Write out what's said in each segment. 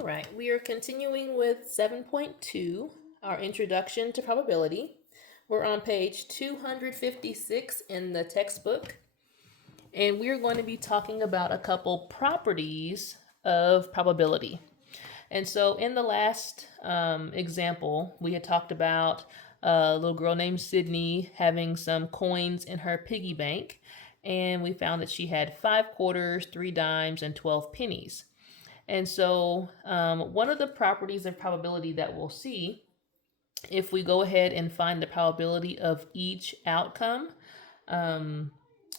All right, we are continuing with 7.2, our introduction to probability. We're on page 256 in the textbook, and we're going to be talking about a couple properties of probability. And so, in the last example, we had talked about a little girl named Sydney having some coins in her piggy bank, and we found that she had 5 quarters, 3 dimes, and 12 pennies. And so, one of the properties of probability that we'll see if we go ahead and find the probability of each outcome. Um,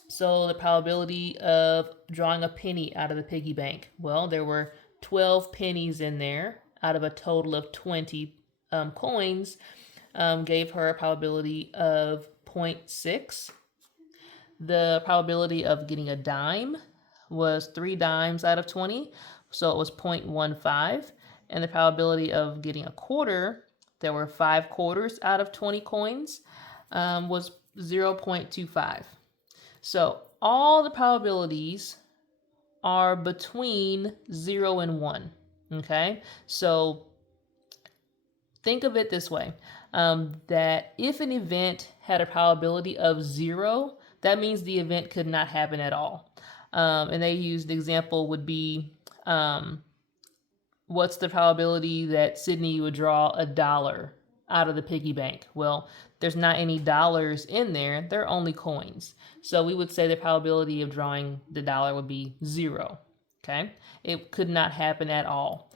so, the probability of drawing a penny out of the piggy bank. Well, there were 12 pennies in there out of a total of 20 coins, gave her a probability of 0.6. The probability of getting a dime was 3 dimes out of 20, so it was 0.15. And the probability of getting a quarter, there were 5 quarters out of 20 coins, was 0.25. So all the probabilities are between 0 and 1. Okay, so think of it this way, that if an event had a probability of 0, that means the event could not happen at all. And they used the example would be, what's the probability that Sydney would draw $1 out of the piggy bank? Well, there's not any dollars in there, they're only coins. So we would say the probability of drawing the dollar would be 0. Okay, it could not happen at all.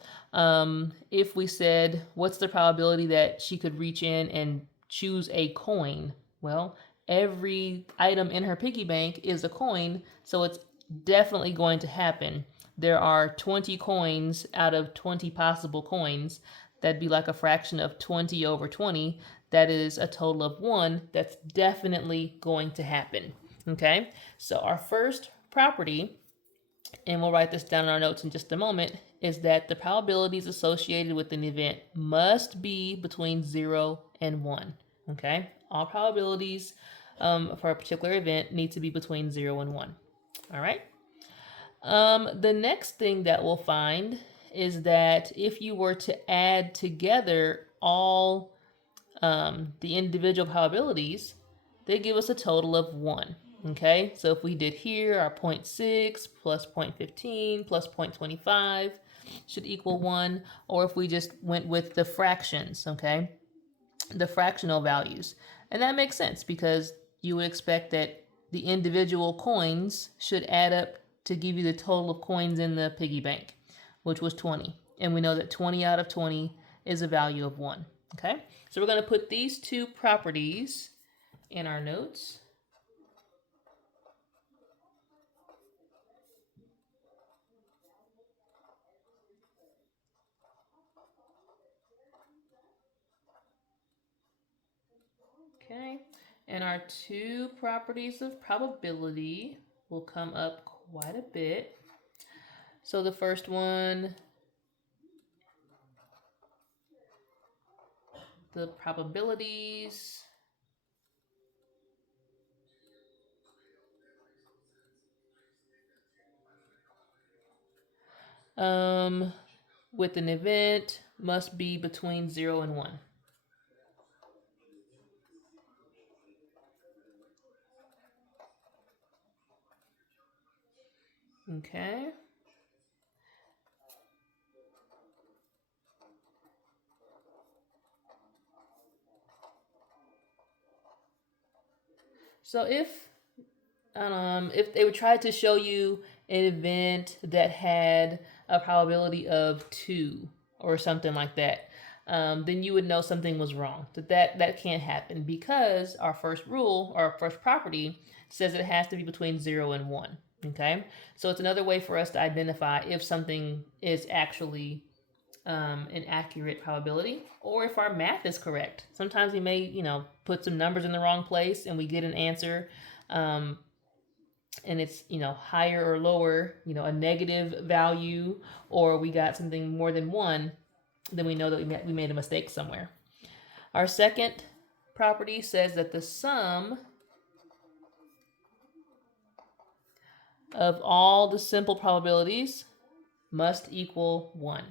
If we said, what's the probability that she could reach in and choose a coin? Well, every item in her piggy bank is a coin, so it's definitely going to happen. There are 20 coins out of 20 possible coins. That'd be like a fraction of 20 over 20. That is a total of 1. That's definitely going to happen. Okay, so our first property, and we'll write this down in our notes in just a moment, is that the probabilities associated with an event must be between 0 and 1. Okay, all probabilities for a particular event need to be between 0 and 1. All right. The next thing that we'll find is that if you were to add together all the individual probabilities, they give us a total of 1. Okay, so if we did here, our 0.6 plus 0.15 plus 0.25 should equal 1. Or if we just went with the fractions, okay, the fractional values. And that makes sense because you would expect that the individual coins should add up to give you the total of coins in the piggy bank, which was 20. And we know that 20 out of 20 is a value of 1. Okay, so we're going to put these two properties in our notes. Okay, and our two properties of probability will come up quite a bit. So the first one, the probabilities with an event must be between 0 and 1. Okay. So if they would try to show you an event that had a probability of 2 or something like that, then you would know something was wrong. That can't happen because our first rule or our first property says it has to be between 0 and 1. Okay, so it's another way for us to identify if something is actually an accurate probability or if our math is correct. Sometimes we may, put some numbers in the wrong place and we get an answer, and it's, higher or lower, a negative value, or we got something more than 1, then we know that we made a mistake somewhere. Our second property says that the sum of all the simple probabilities must equal 1.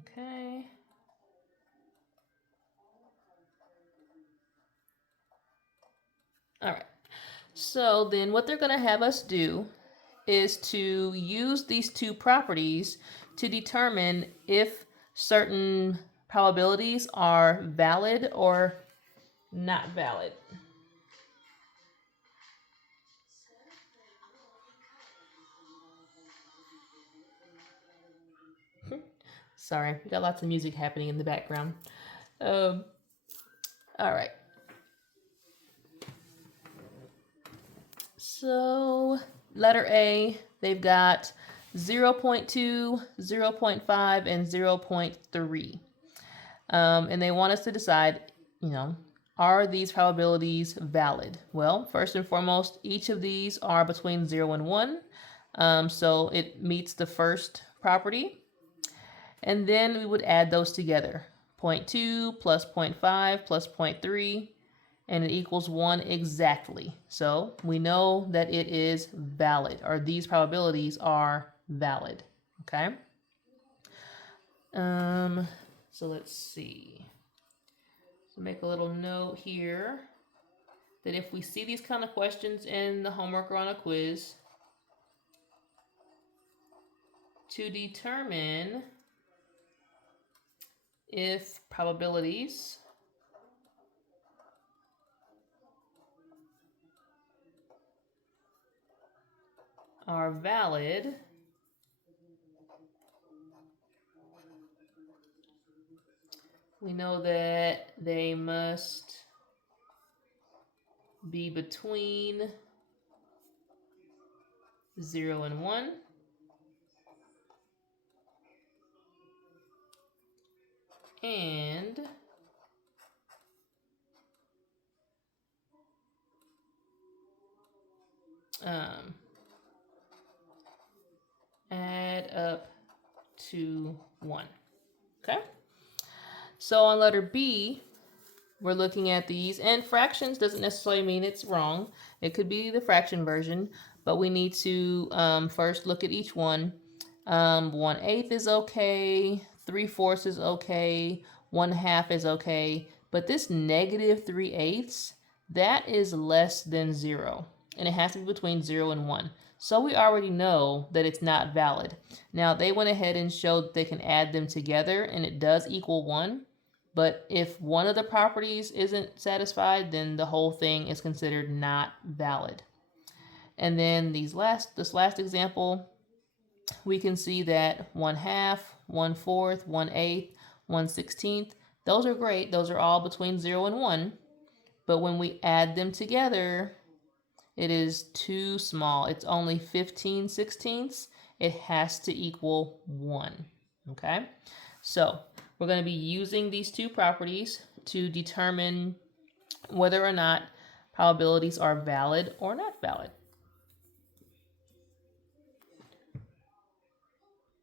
Okay. All right. So then what they're going to have us do is to use these two properties to determine if certain probabilities are valid or not valid. Sorry, we got lots of music happening in the background. Um, all right. So, letter A, they've got 0.2, 0.5, and 0.3. And they want us to decide, are these probabilities valid? Well, first and foremost, each of these are between 0 and 1. So it meets the first property. And then we would add those together. 0.2 plus 0.5 plus 0.3, and it equals 1 exactly. So we know that it is valid, or these probabilities are valid. Okay? So let's see. So make a little note here that if we see these kind of questions in the homework or on a quiz, to determine if probabilities are valid, we know that they must be between 0 and 1. And add up to 1. Okay? So on letter B, we're looking at these, and fractions doesn't necessarily mean it's wrong. It could be the fraction version, but we need to first look at each one. 1/8 is okay, 3/4 is okay, 1/2 is okay, but this -3/8, that is less than 0, and it has to be between 0 and 1. So we already know that it's not valid. Now they went ahead and showed that they can add them together, and it does equal 1. But if one of the properties isn't satisfied, then the whole thing is considered not valid. And then this last example, we can see that 1/2, 1/4, 1/8, 1/16, those are great. Those are all between 0 and 1. But when we add them together, it is too small. It's only 15/16. It has to equal 1. Okay? So we're going to be using these two properties to determine whether or not probabilities are valid or not valid.